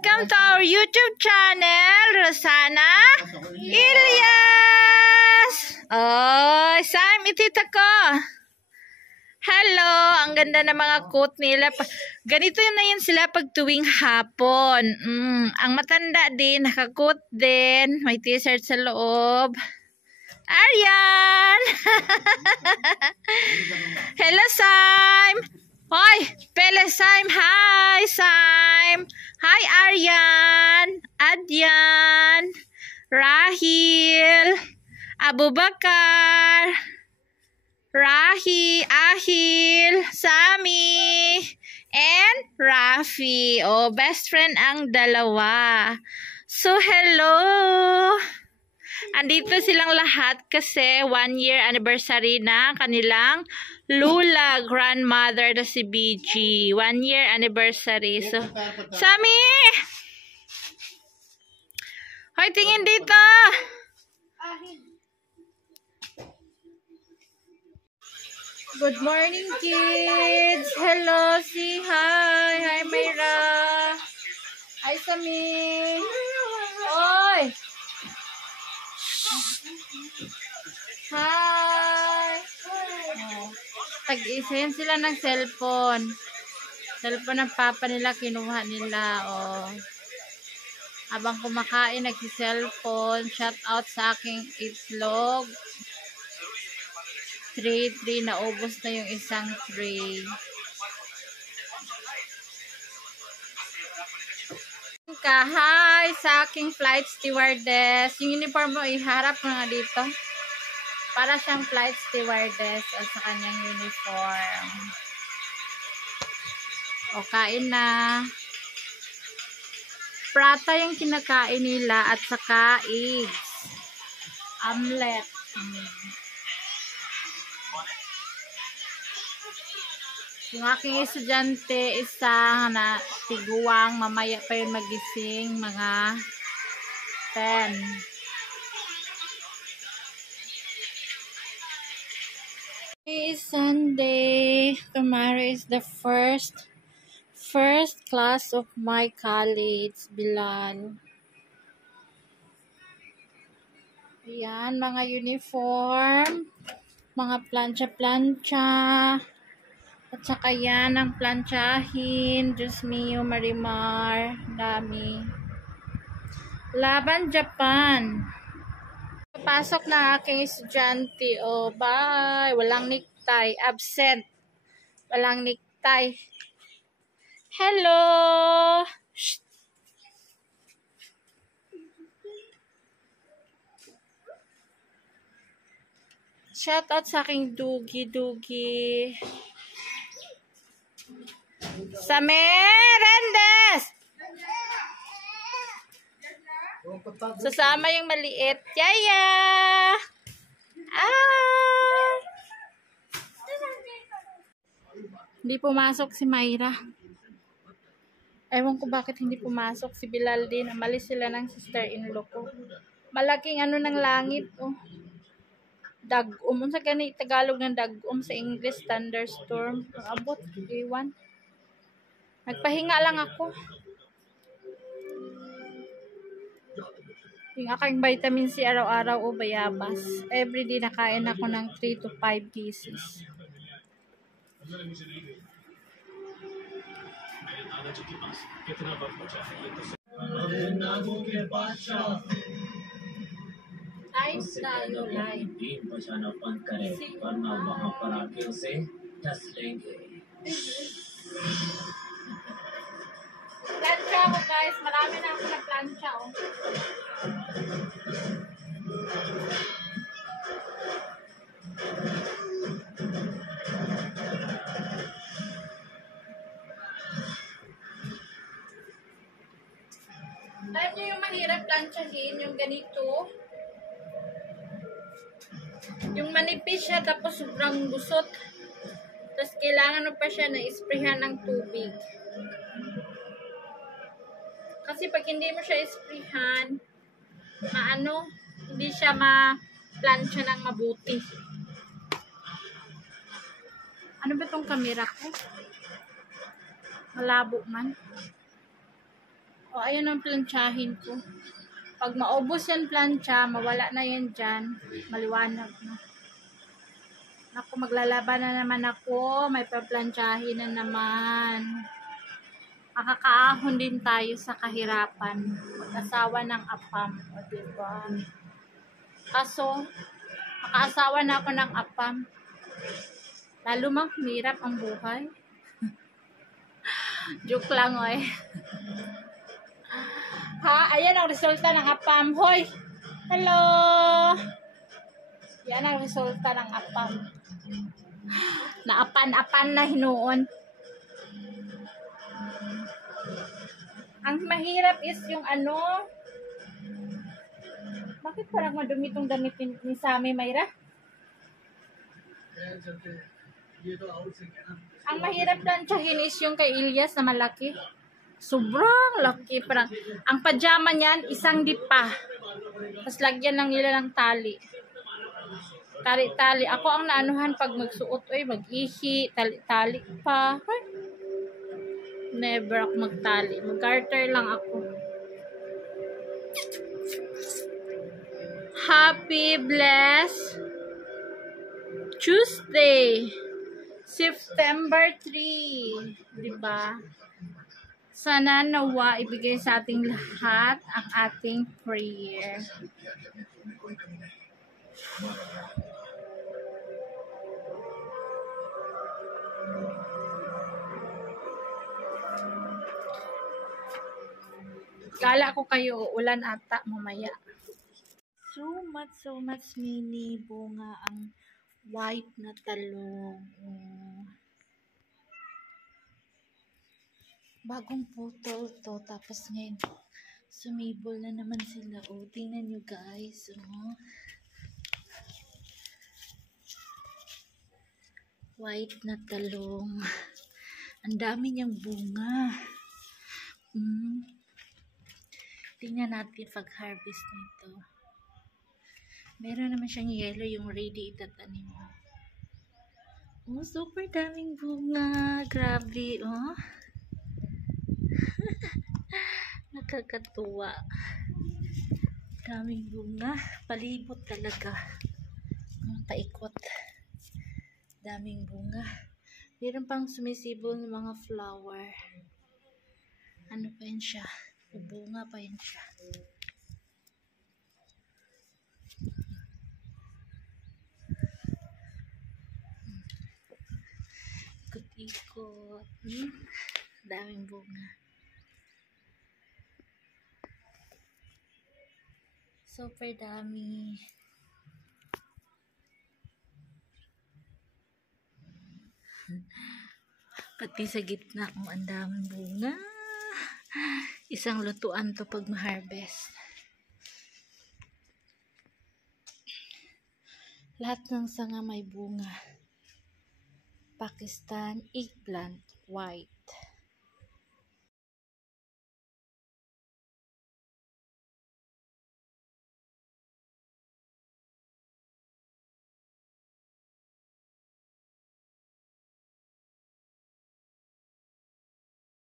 Welcome to our YouTube channel, Rosana Ilyas! Oh, Sam, itita ko. Hello, ang ganda ng mga coat nila. Ganito na yun sila pag tuwing hapon. Ang matanda din, naka-coat din. May t-shirt sa loob. Aryan! Hello, Sam! Hoy! Pele, Sam! Hi, Sam! Hi, Aryan! Adyan! Rahil! Abubakar! Rahi, Ahil, Sami, and Rafi. Oh, best friend ang dalawa. So, hello! Andito silang lahat kasi 1-year anniversary na kanilang Lula grandmother na si BG. 1-year anniversary. So, Sami! Hoy, tingin dito! Good morning, kids! Hello! Say hi! Hi, Mayra! Hi, Sami! Oy! Hi! Oh. Tag-isayin sila ng cellphone. Cellphone ng papa nila, kinuha nila. Oh. Habang kumakain, nagsi-cellphone. Shout out sa aking itlog. 3 naubos na yung isang 3. Hi sa aking flight stewardess. Yung uniform mo iharap nga dito. Para siyang flight stewardess sa kanyang uniform. O, kain na. Prata yung kinakain nila at saka eggs. Omelette. Yung aking estudyante, isang na tiguang, mamaya pa yun magising, mga 10. Today is Sunday. Tomorrow is the first class of my college, Bilal. Ayan, mga uniform, mga plancha-plancha. At saka yan ang planchahin. Diyos mio, Marimar. Dami. Laban, Japan. Pasok na aking estudyante. Oh, bye. Walang necktie. Absent. Walang necktie. Hello. Shh. Shout out sa aking dugi. Samerendes! Sasama yung maliit. Yaya! Ah! Hindi pumasok si Mayra. Ewan ko bakit hindi pumasok si Bilal din. Amalis sila ng sister-in-law ko. Malaking ano ng langit. Oh. Dagum. Sa ganit Tagalog ng dagum, sa English thunderstorm. Abot. Iwan. Nagpahinga lang ako. Yung aking vitamin C araw-araw o bayabas. Everyday nakain ako ng 3 to 5 pieces. Live tayo, live. बचाना बंद करें वरना वहां पर आके उसे डस लेंगे. Plancha ko, guys. Marami na ako na plancha, oh. Alam niyo yung mahirap planchahin, yung ganito. Yung manipis siya, tapos sobrang gusot. Tapos kailangan mo pa siya na isprayhan ng tubig. Kasi pag hindi mo siya isprayhan, hindi siya ma-plancha ng mabuti. Ano ba tong camera ko? Malabo man. O, ayun ang plantsahin ko. Pag maubos yan plancha, mawala na yan dyan. Maliwanag na. Ako, maglalaban na naman ako. May paplantsahin na naman. Makakaahon din tayo sa kahirapan. Mag-asawa ng apam. O, diba? Kaso, makaasawa na ako ng apam. Lalo mang hirap ang buhay. Joke lang, oy. Ha? Ayan ang resulta ng apam. Hoy! Hello! Yan ang resulta ng apam. Naapan-apan na hinuon. Ang mahirap is yung ano. Bakit parang madumi itong damit ni Sammy, Mayra? Ang mahirap plantsahin is yung kay Ilyas na malaki. Sobrang laki. Parang, ang pajama niyan, isang dipa. Tapos lagyan lang nila ng tali. Tali-tali. Ako ang naanuhan pag magsuot. Oy, mag-ihi. Tali-tali pa. Ay, never ako magtali. Mag-garter lang ako. Happy, blessed Tuesday. September 3. Diba? Sana nawa ibigay sa ating lahat ang ating prayer. Kala ko kayo ulan ata mamaya. So much mini bunga ang white na talong. Bagong putol to, tapos ngayon sumibol na naman sila. O, tingnan nyo guys. White na talong. Ang dami niyang bunga. Tingnan natin pag-harvest nito. Meron naman siyang yellow, yung ready itatanim mo. Oh, super daming bunga. Grabe, oh. Nakakatuwa. Daming bunga. Palibot talaga. Paikot. Daming bunga. Meron pang sumisibol ng mga flower. Ano pa yun siya? Bunga pa yun siya. Ikot-ikot. Daming bunga. Super dami. Pati sa gitna kung ang daming bunga. Isang lutuan to pag ma-harvest. Lahat ng sanga may bunga. Pakistan eggplant white.